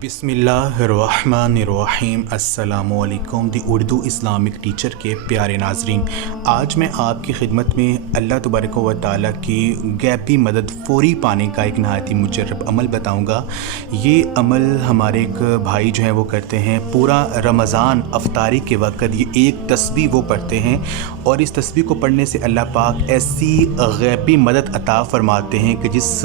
बिस्मिल्लाहिर्रहमानिर्रहीम। अस्सलामुअलैकुम। दी Urdu Islamic teacher के प्यारे नाजरीन, आज मैं आपकी खिदमत में अल्लाह तबारक व तआला की गैबी मदद फ़ौरी पाने का एक नहायत ही मुजर्रब अमल बताऊंगा। ये अमल हमारे एक भाई जो हैं वो करते हैं। पूरा रमज़ान अफ्तारी के वक़्त ये एक तस्बीह वो पढ़ते हैं और इस तस्बीह को पढ़ने से अल्लाह पाक ऐसी गैबी मदद अता फ़रमाते हैं कि जिस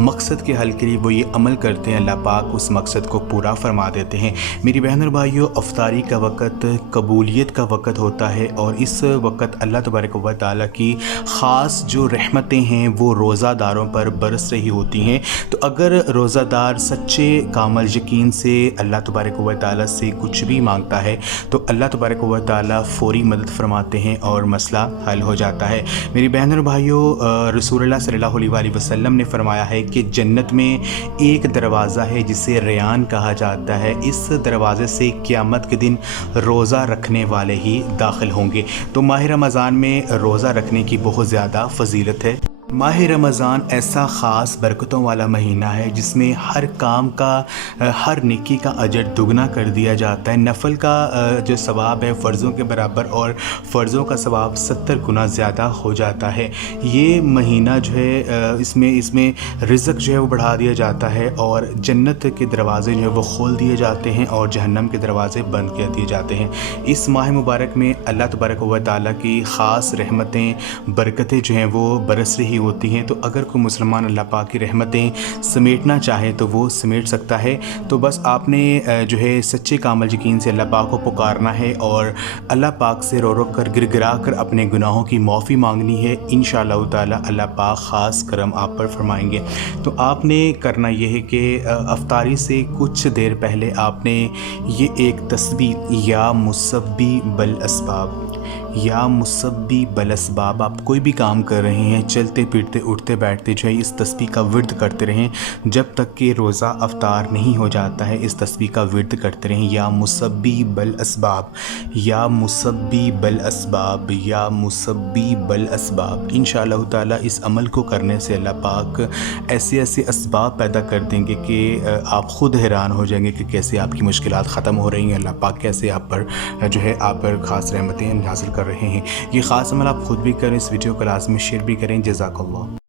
मकसद के हल के लिए वो ये अमल करते हैं, अल्लाह पाक उस मकसद को पूरा फरमा देते हैं। मेरी बहन और भाइयों, अफ्तारी का वक़्त कबूलियत का वक़्त होता है और इस वक़्त अल्लाह तबारक व तआला की ख़ास जो रहमतें हैं वो रोज़ादारों पर बरस रही होती हैं। तो अगर रोज़ादार सच्चे कामल यकीन से अल्लाह तबारक व तआला से कुछ भी मांगता है तो अल्लाह तबारक व तआला फ़ौरी मदद फरमाते हैं और मसला हल हो जाता है। मेरी बहन और भाइयों, रसूलुल्लाह सल्लल्लाहु अलैहि वसल्लम ने फरमाया है कि जन्नत में एक दरवाज़ा है जिसे रेयान कहा जाता है। इस दरवाज़े से क़यामत के दिन रोज़ा रखने वाले ही दाखिल होंगे। तो माह रमज़ान में रोज़ा रखने की बहुत ज़्यादा फ़जीलत है। माह रमज़ान ऐसा ख़ास बरकतों वाला महीना है जिसमें हर काम का, हर नेकी का अजर दुगना कर दिया जाता है। नफ़ल का जो सवाब है फ़र्ज़ों के बराबर और फ़र्ज़ों का सवाब 70 गुना ज़्यादा हो जाता है। ये महीना जो है इसमें रिज़्क़ जो है वो बढ़ा दिया जाता है और जन्नत के दरवाज़े जो है वो खोल दिए जाते हैं और जहन्नम के दरवाज़े बंद कर दिए जाते हैं। इस माह मुबारक में अल्लाह तबारक व तआला की ख़ास रहमतें, बरकतें जो हैं वो बरस रही होती हैं। तो अगर कोई मुसलमान अल्लाह पाक की रहमतें समेटना चाहे तो वो समेट सकता है। तो बस आपने जो है सच्चे कामल यकीन से अल्लाह पाक को पुकारना है और अल्लाह पाक से रो रो कर गिड़गिड़ा कर अपने गुनाहों की माफ़ी मांगनी है। इंशाअल्लाह ताला अल्लाह पाक ख़ास करम आप पर फरमाएंगे। तो आपने करना ये है कि अफ्तारी से कुछ देर पहले आपने ये एक तस्बीह या मुसब्बी बल असबाब, या मुसब्बी बल असबाब, आप कोई भी काम कर रहे हैं, चलते फिरते उठते बैठते जो है इस तस्बीह का विर्द करते रहें जब तक कि रोज़ा अफ्तार नहीं हो जाता है। इस तस्बीह का विर्द करते रहें। या मुसब्बी बल असबाब, या मुसब्बी बल असबाब, या मुसब्बी बल असबाब। इंशाअल्लाह ताला इस अमल को करने से अल्लाह पाक ऐसे ऐसे असबाब पैदा कर देंगे कि आप ख़ुद हैरान हो जाएंगे कि कैसे आपकी मुश्किलात ख़त्म हो रही हैं। अल्लाह पाक कैसे आप पर जो है आप पर ख़ास रहमतें हासिल कर रहे हैं। ये ख़ास अमल आप ख़ुद भी करें, इस वीडियो को लाज़मी शेयर भी करें। जज़ाकल्लाह।